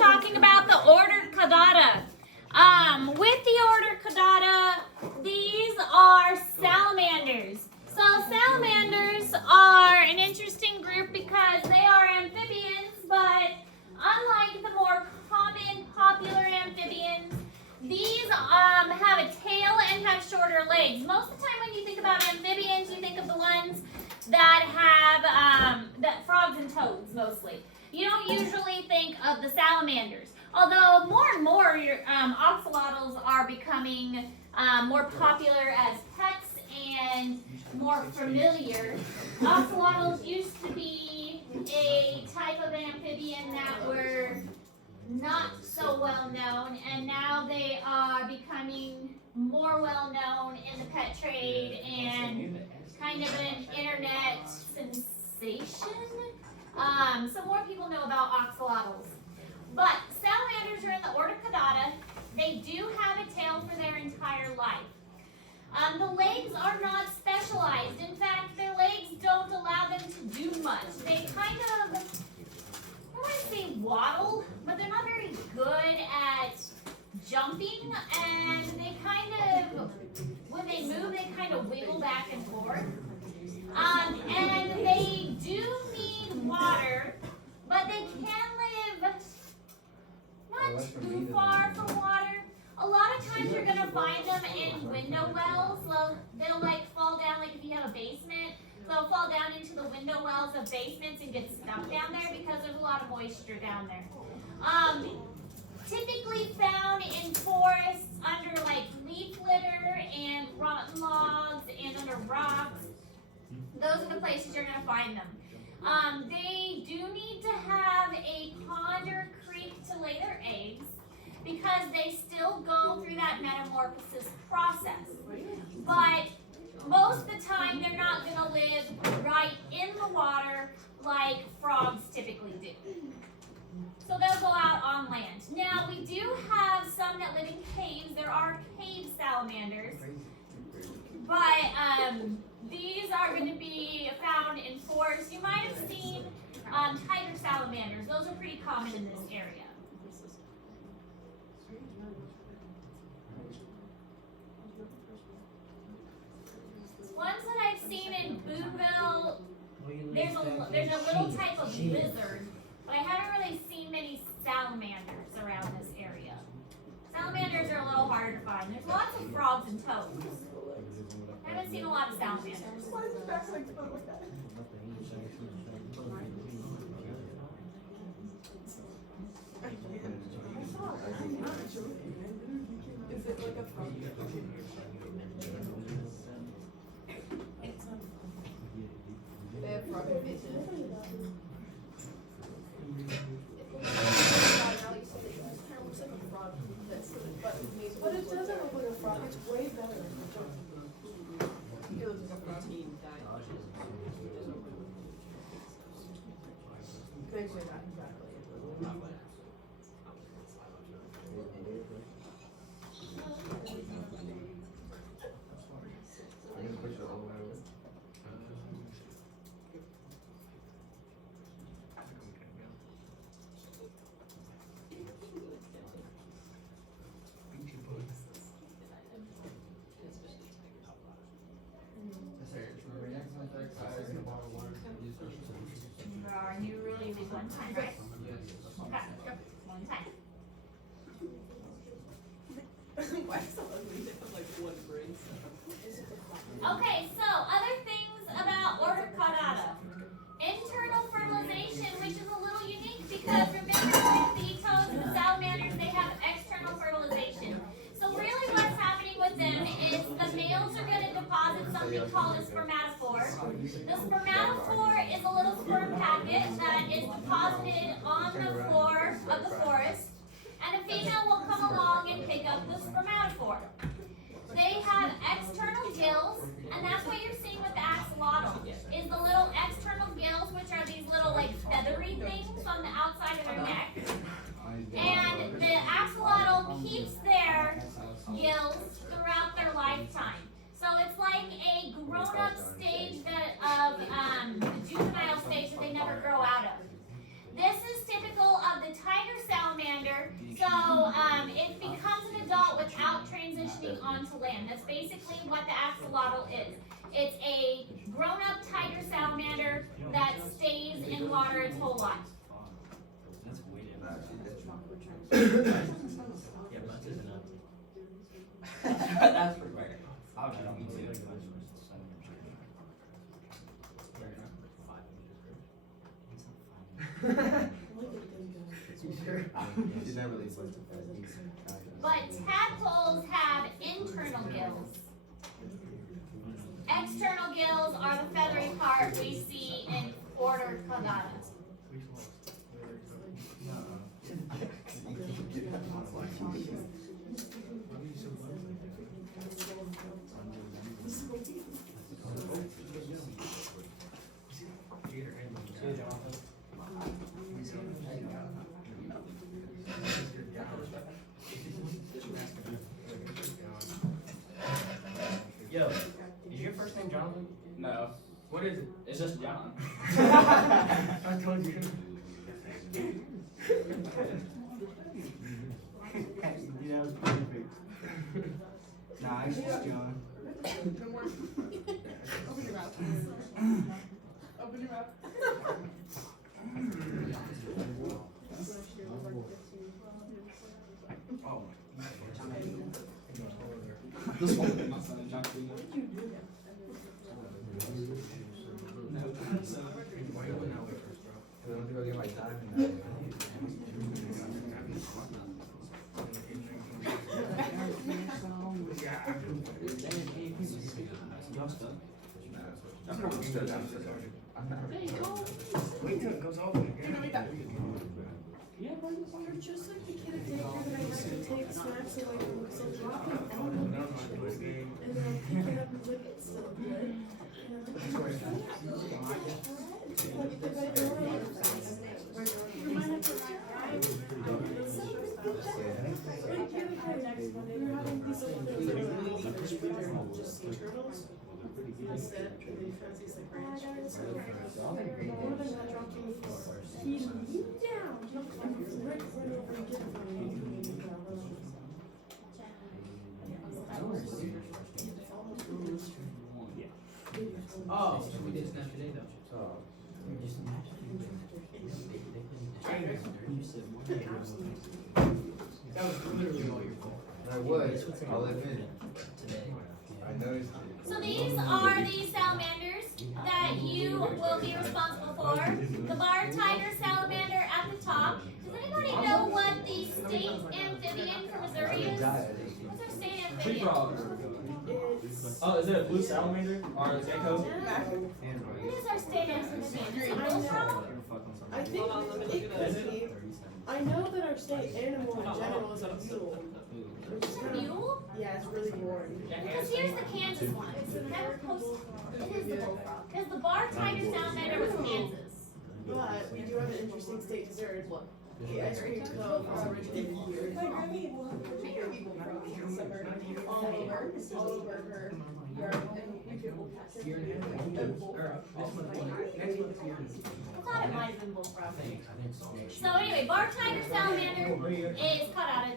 talking about the order Chordata. With the order Chordata, these are salamanders. So salamanders are an interesting group because they are amphibians, but unlike the more common, popular amphibians, these have a tail and have shorter legs. Most of the time when you think about amphibians, you think of the ones that have frogs and toads mostly. You don't usually think of the salamanders. Although more and more oxalotls are becoming more popular as pets and more familiar. Oxalotls used to be a type of amphibian that were not so well known, and now they are becoming more well known in the pet trade and kind of an internet sensation. So more people know about oxalotls. But salamanders are in the order Chordata. They do have a tail for their entire life. The legs are not specialized. In fact, their legs don't allow them to do much. They kind of, I don't want to say waddle, but they're not very good at jumping, and they kind of, when they move, they kind of wiggle back and forth. And they do need water, but they can live not too far from water. A lot of times you're going to find them in window wells. So they'll like fall down, like if you have a basement, they'll fall down into the window wells of basements and get stuck down there because there's a lot of moisture down there. Typically found in forests under like leaf litter and rotten logs and under rocks. Those are the places you're going to find them. They do need to have a pond or creek to lay their eggs because they still go through that metamorphosis process. But most of the time, they're not going to live right in the water like frogs typically do. So they'll go out on land. Now, we do have some that live in caves. There are cave salamanders. But these are going to be found in forests. You might have seen tiger salamanders. Those are pretty common in this area. Ones that I've seen in Boonville, there's a little type of lizard, but I haven't really seen many salamanders around this area. Salamanders are a little harder to find. There's lots of frogs and toads. I haven't seen a lot of salamanders. Is it like a frog? They have frog faces. But it doesn't look like a frog. It's way better. It looks like a protein diet. Actually, not exactly. And you really did one time, right? Okay, one time. Why is it ugly? They have like one brain cell. Okay, so other things about order Chordata. Internal fertilization, which is a little unique because remember with the toads and the salamanders, they have external fertilization. So really what's happening with them is the males are going to deposit something called a spermatophore. The spermatophore is a little sperm packet that is deposited on the floor of the forest, and a female will come along and pick up the spermatophore. They have external gills, and that's what you're seeing with the axolotl, is the little external gills, which are these little like feathery things on the outside of their neck. And the axolotl keeps their gills throughout their lifetime. So it's like a grown-up stage of the juvenile stage that they never grow out of. This is typical of the tiger salamander onto land. That's basically what the axolotl is. It's a grown-up tiger salamander that stays in water its whole life. That's pretty bad. I don't know. But tadpoles have internal gills. External gills are the feathery part we see in order Chordata. Yo, is your first name Jonathan? No. What is it? It's just John. I told you. That was perfect. Nah, it's just John. Open your mouth. Open your mouth. Oh. This one will be my son, John. I went to go get my time. Wait till it goes over. You're just like the kid at daycare that I have to take snacks away from because I'm dropping them. And then I pick it up and lick it so good. You might have to ride. Like the other day, next Monday, they're having these little things that are just turtles. Instead, they fancy like ranch. One of them got dropped in the floor. He leaned down, jumped on his leg, went over and get it from me. Oh, so we did snatch today though. That was literally all your fault. I was. I'll admit it. I noticed it. So these are the salamanders that you will be responsible for. The bar tiger salamander at the top. Does anybody know what the state amphibian for Missouri is? What's our state amphibian? Oh, is it a blue salamander or a gecko? What is our state amphibian? Is it bullfrog? I think it could be. I know that our state animal in general is a mule. Is it a mule? Yeah, it's really boring. Because here's the Kansas one. It is the bullfrog. Because the bar tiger salamander was Kansas. But we do have an interesting state dessert. Look, the ice cream cone was originated here. My granny will have bigger people from summer all over her yard, and we could will catch it. I thought it might have been bullfrog. So anyway, bar tiger salamander is caught out of.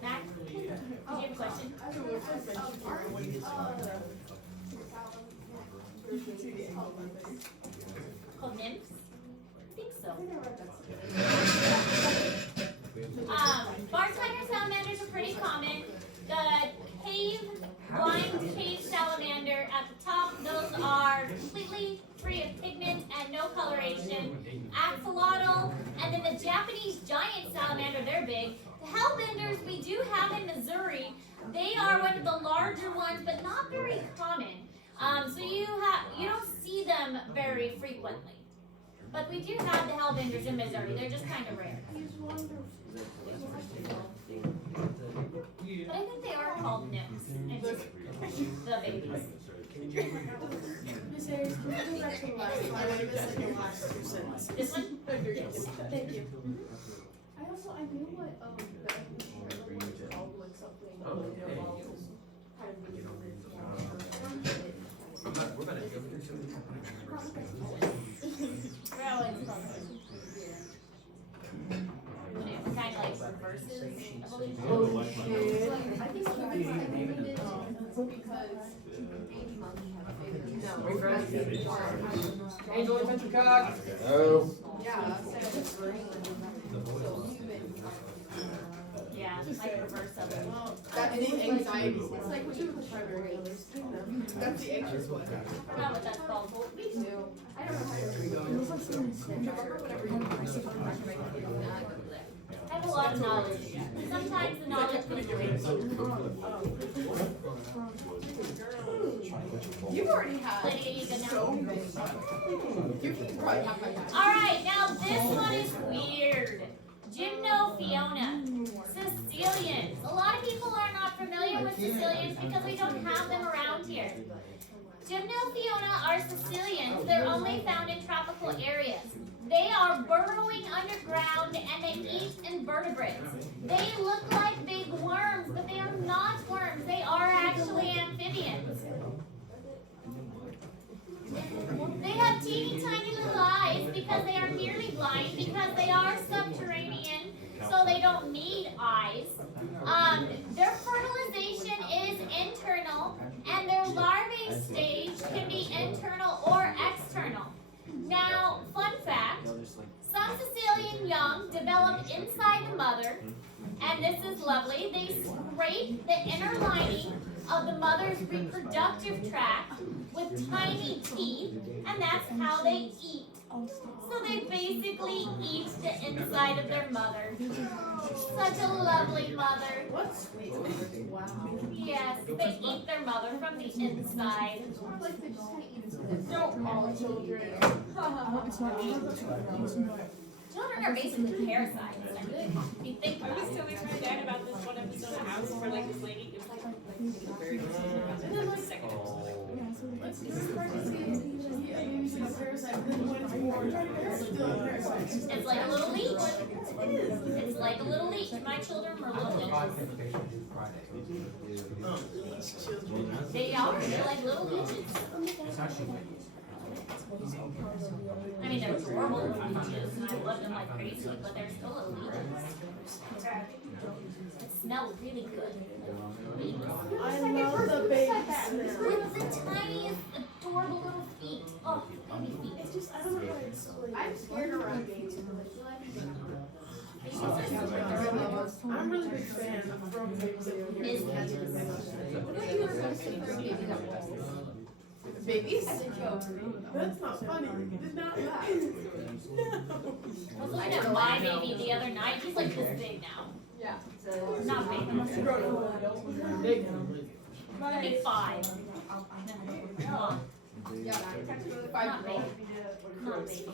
Matt, do you have a question? Matt, do you have a question? Called nymphs? I think so. Bar tiger salamanders are pretty common. The blind cave salamander at the top, those are completely free of pigment and no coloration. Axolotl, and then the Japanese giant salamander, they're big. The hellbenders we do have in Missouri, they are one of the larger ones, but not very common. So you don't see them very frequently. But we do have the hellbenders in Missouri. They're just kind of rare. But I think they are called nymphs. And just the babies. Miss Harris, can you go back to the last slide? I missed like the last 2 sentences. This one? Yes, thank you. I knew what the all like something. We're gonna go through Kind of like reverses evolution. Oh shit. Angel Adventure Cock. Oh. Yeah, like reverse of it. That's the anxiety. It's like when you have primary illness. That's the anxious one. I forgot what that's called. Me too. I don't know how to remember whatever you I have a lot of knowledge. Sometimes the knowledge is You've already had Lydia, you good now? so many. You can probably have my dad. Alright, now this one is weird. Fiona. Sicilians. A lot of people are not familiar with Sicilians because we don't have them around here. Fiona are Sicilians. They're only found in tropical areas. They are burrowing underground and they eat invertebrates. They look like big worms, but they are not worms. They are actually amphibians. They have teeny tiny little eyes because they are nearly blind because they are subterranean, so they don't need eyes. Their fertilization is internal, and their larvae stage can be internal or external. Now, fun fact, some Sicilian young develop inside the mother, and this is lovely. They scrape the inner lining of the mother's reproductive tract with tiny teeth, and that's how they eat. So they basically eat the inside of their mother. Such a lovely mother. What sweet. Wow. Yes, they eat their mother from the inside. Like they just kind of eat don't all children. Children are basically parasites. I really, if you think I about was it. telling my dad about this one episode of House where like this lady, it was like very and then like second episode. It's hard to see. He's a parasite. Then when it's born, it's still a parasite. It's like a little leech. It's like a little leech. My children were little leeches. They are. They're like little leeches. I mean, they're adorable little leeches, and I love them like crazy, but they're still little leeches. It smells really good. I love the baby smell. With the tiniest, adorable little feet. Oh, baby feet. It's just, I don't know how to explain. I'm scared around babies. I'm really big fan of throwing babies over here. Babies? That's not funny. You did not laugh. I was looking at my baby the other night. He's like this big now. Yeah. Not big. Big. Maybe 5. No, Yeah, not baby. Not baby.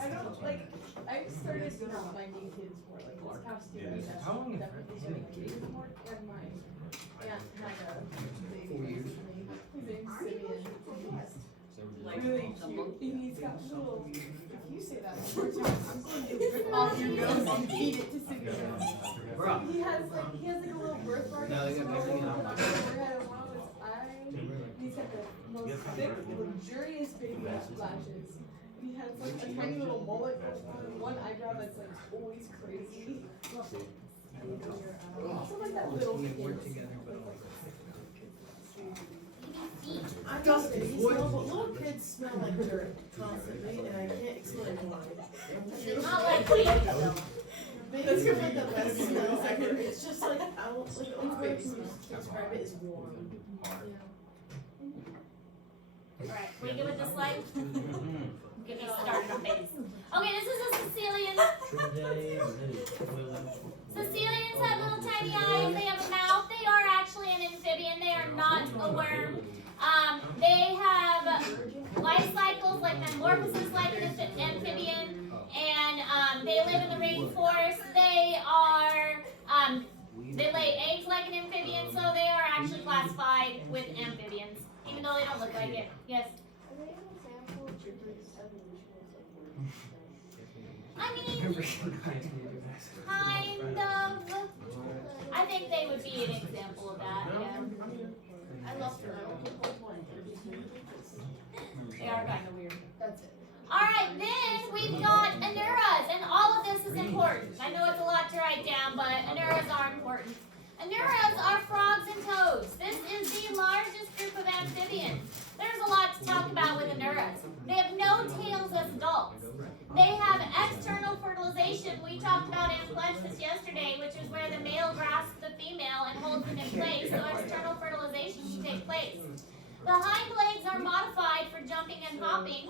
I don't like. I started finding kids more like this house too. How long have Definitely kids more. And my aunt had a baby. His name's Simeon. Like Really cute. And he's got little. If you say that one more time, I'm going to rip off your nose and feed it to Simeon. Bro. He has like a little birthmark. No, they got everything on out. his forehead and one on his eye. He's got the most thick, luxurious baby lashes. He has like a tiny little mullet and one eyebrow that's like always crazy. Something like that little kid. I don't smell, but little kids smell like dirt constantly, and I can't explain why. It's not like baby though. Babies are like the best smell ever. It's just like, I will, like, the only way I can describe it is warm. Alright, we good with this slide? Get me started on babies. Okay, this is a Sicilian. Sicilians have little tiny eyes, they have a mouth, they are actually an amphibian, they are not a worm. They have life cycles like metamorphosis like an amphibian, and they live in the rainforest. They are, they lay eggs like an amphibian, so they are actually classified with amphibians, even though they don't look like it. Yes? I mean, kind of. I think they would be an example of that, yeah. I love them. They are kind of weird. That's it. Alright, then we've got anuras, and all of this is important. I know it's a lot to write down, but anuras are important. Anuras are frogs and toads. This is the largest group of amphibians. There's a lot let's talk about with anuras. They have no tails as adults. They have external fertilization. We talked about amplexus yesterday, which is where the male grasps the female and holds them in place, so external fertilization can take place. The hind legs are modified for jumping and hopping.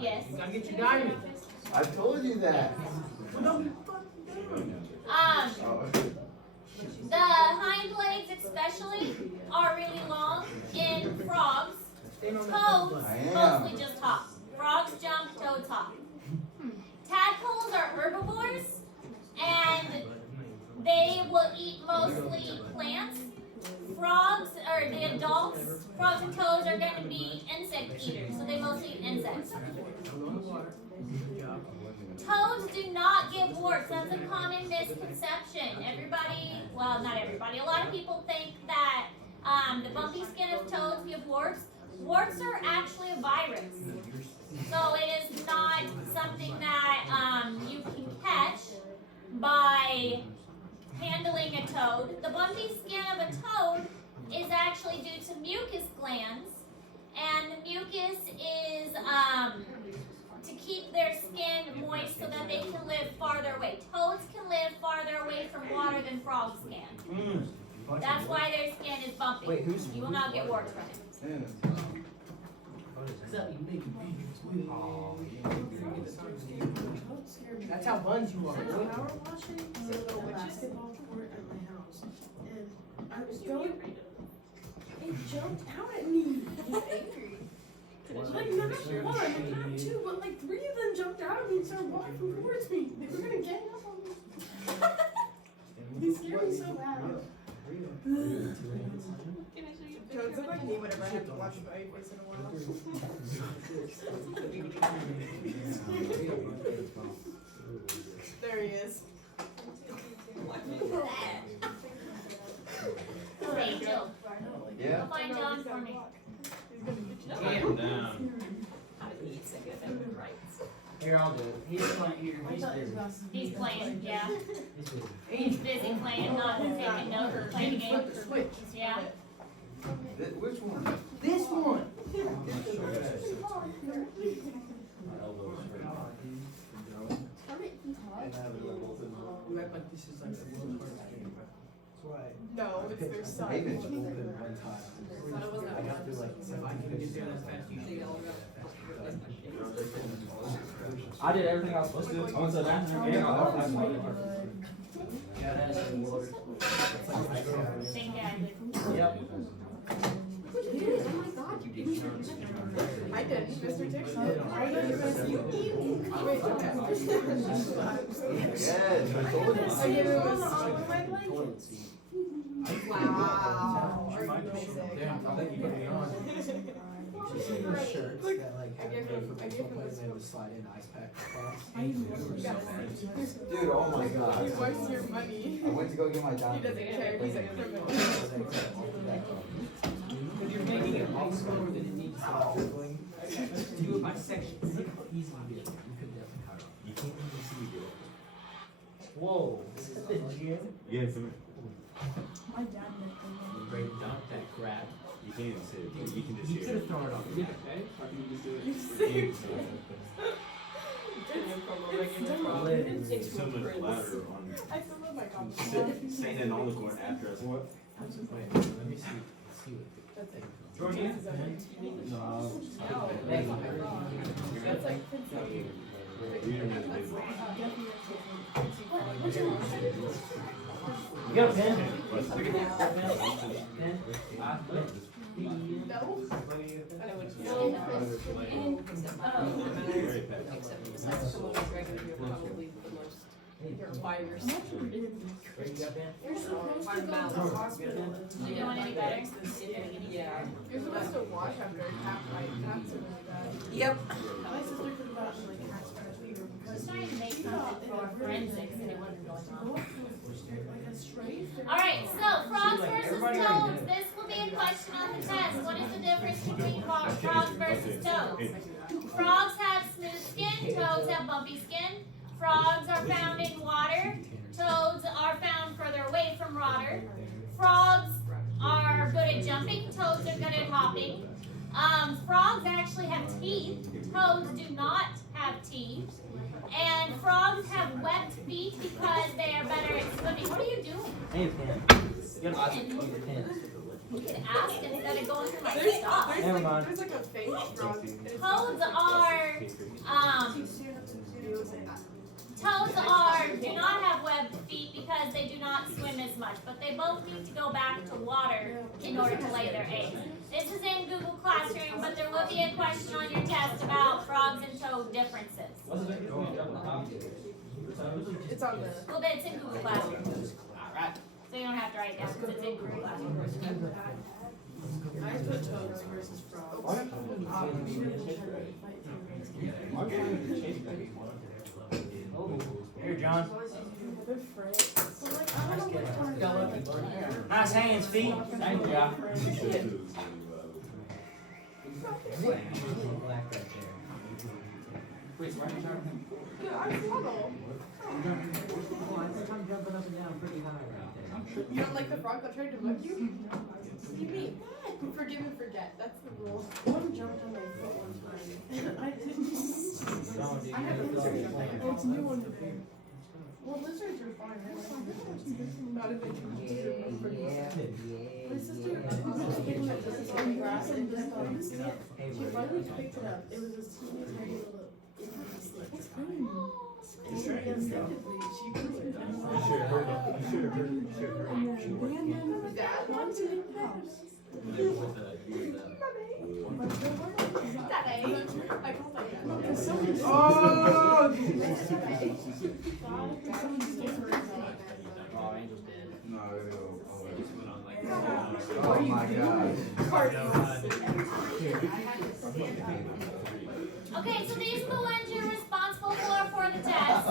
Yes. You gotta get your diamond. I told you that. The hind legs especially are really long in frogs. Toads mostly just hop. Frogs jump, toads hop. Tadpoles are herbivores, and they will eat mostly plants. Frogs, or the adults, frogs and toads are going to be insect eaters, so they mostly eat insects. Toads do not get warts. That's a common misconception. Everybody, well, not everybody, a lot of people think that the bumpy skin of toads give warts. Warts are actually a virus. So it is not something that you can catch by handling a toad. The bumpy skin of a toad is actually due to mucus glands, and the mucus is to keep their skin moist so that they can live farther away. Toads can live farther away from water than frogs can. That's why their skin is bumpy. Wait, You will not get warts from it. That's how buns you are. Power washing the basketball court at my house, and I was going. It jumped out at me. Like not one, and not two, but like three of them jumped out at me and started walking towards me. They were gonna gang up on me. They scared me so bad. Toads look like me whenever I have to wash my face in a while. There he is. Hey, Jill. Yeah. Go find John for me. Damn. Here, I'll do it. He's playing here. He's busy. He's playing, yeah. He's He's busy playing, not taking notes, playing a game. Switch. Yeah. Which one? This one. You act like this is like the world's hardest game. No, it's their son. David. Thought it wasn't I have to like, if I can get there as fast as you I did everything I was supposed to do. I went to the bathroom. Yeah, I left my Yeah, that's the water. Thank God. Yep. I did, Mr. Dixon. Yes, I told you. I gave him my blanket. Wow. Are you Damn, I think you put me on. Shirts that like have the slide in ice pack across. Dude, oh my He god. wants your money. I went to go get my He diamond. doesn't care, he's a criminal. Because you're making it all slower than it needs to. Do it by section. Easy to do. You could definitely hire. You can't even see me do it. Whoa, this is the gym. Yeah, come here. My dad met Ready to dump that crap. You can't even see it. You can just You hear could have it. thrown it on me. It's So much louder on I still love my compliment. standing on the court after us. What? Wait, let me see what the Georgia? No. That's like Prince. You got a pen? No. Virus. You're supposed to go to the hospital. You doing any better? Yeah. You're supposed to wash after cats are really bad. Yep. My sister took about like cat scratch fever I was because trying to make something for forensics and it wasn't going on. like a straight. Alright, so frogs versus toads. This will be a question on the test. What is the difference between frogs versus toads? Frogs have smooth skin, toads have bumpy skin. Frogs are found in water, toads are found further away from water. Frogs are good at jumping, toads are good at hopping. Frogs actually have teeth. Toads do not have teeth. And frogs have webbed feet because they are better at swimming. What are you doing? Hey, pen. You gotta ask me your pen. You can ask instead of going through my stuff. Never mind. There's like a fake frog. Toads do not have webbed feet because they do not swim as much, but they both need to go back to water in order to lay their eggs. This is in Google Classroom, but there will be a question on your test about frogs and toad differences. What's it? It's on the. Well, then it's in Google Classroom. So you don't have to write it down because it's in Google Classroom. I put toads versus frogs. Here, John. They're friends. So like, I don't know which one. Nice hands, feet. Thank you. Black right there. Please, right here. Yeah, I follow. Oh, I think I'm jumping up and down pretty high right there. You don't like the frog that tried to mug you? You mean forgive and forget. That's the rule. One jumped on my foot one time. I didn't. Don't do I have it. lizards. Oh, it's new under there. Well, lizards are fine. Not if they can My sister was getting that this on the grass and just on the skip. She finally picked it up. It was a teeny tiny little. It's green. Instinctively, she grew it. And I'm like, and then Dad wants it in the house. But there were I called my dad. And somebody Oh! Oh, Angel's dead. Oh my God. Okay, so these are the ones you're responsible for the test.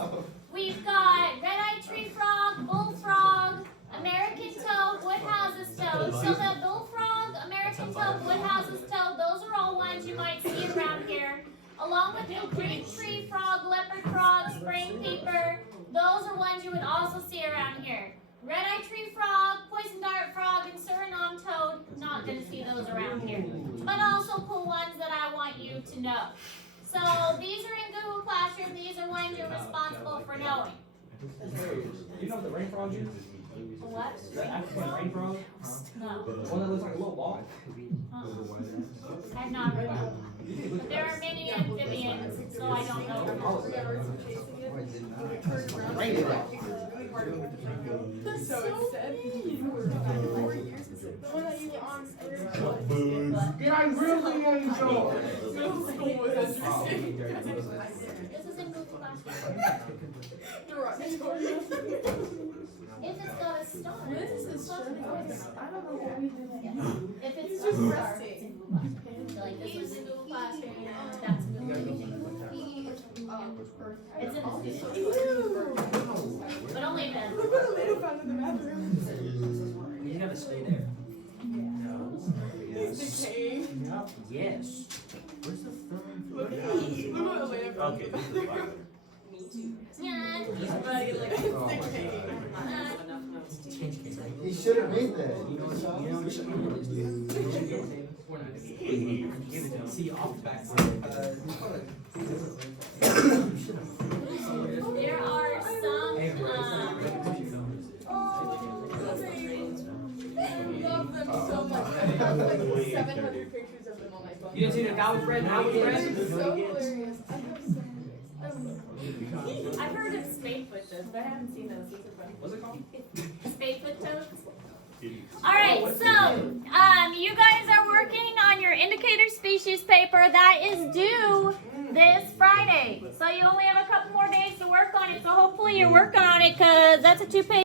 We've got red-eyed tree frog, bullfrog, American toad, woodhouse's toad. So the bullfrog, American toad, woodhouse's toad, those are all ones you might see around here. Along with the green tree frog, leopard frog, spring peeper, those are ones you would also see around here. Red-eyed tree frog, poison dart frog, and Suriname toad, not going to see those around here. But also cool ones that I want you to know. So these are in Google Classroom. These are ones you're responsible for knowing. You know what the rain frog is? What? The African rain frog? No. One that looks like a little ball. I've not heard that. But there are many amphibians, so I don't know. Rain frog. So it said 4 years is it? The one that you were on. Did I really Angel? Middle school was interesting. This is in Google Classroom. If it's got a star. This is I don't know what we did. If it's He's got a just star. resting. So like this is in Google Classroom. That's in Google Classroom. It's in the Ew. but only then. Look what Elena found in the bathroom. You gotta stay there. He's decaying. Yes. Look what Elena found in the bathroom. Yeah. It's decaying. He should have made that. See you off the back. There are some. I love them so much. I have like 700 pictures of them on my phone. You didn't see the guy with red and I with red? It's so hilarious. I have so I've heard of spadefoot toads, but I haven't seen those. Those are funny. What's it called? Spadefoot toads. All right, so you guys are working on your indicator species paper that is due this Friday. So you only have a couple more days to work on it. So hopefully you're working on it because that's a 2-page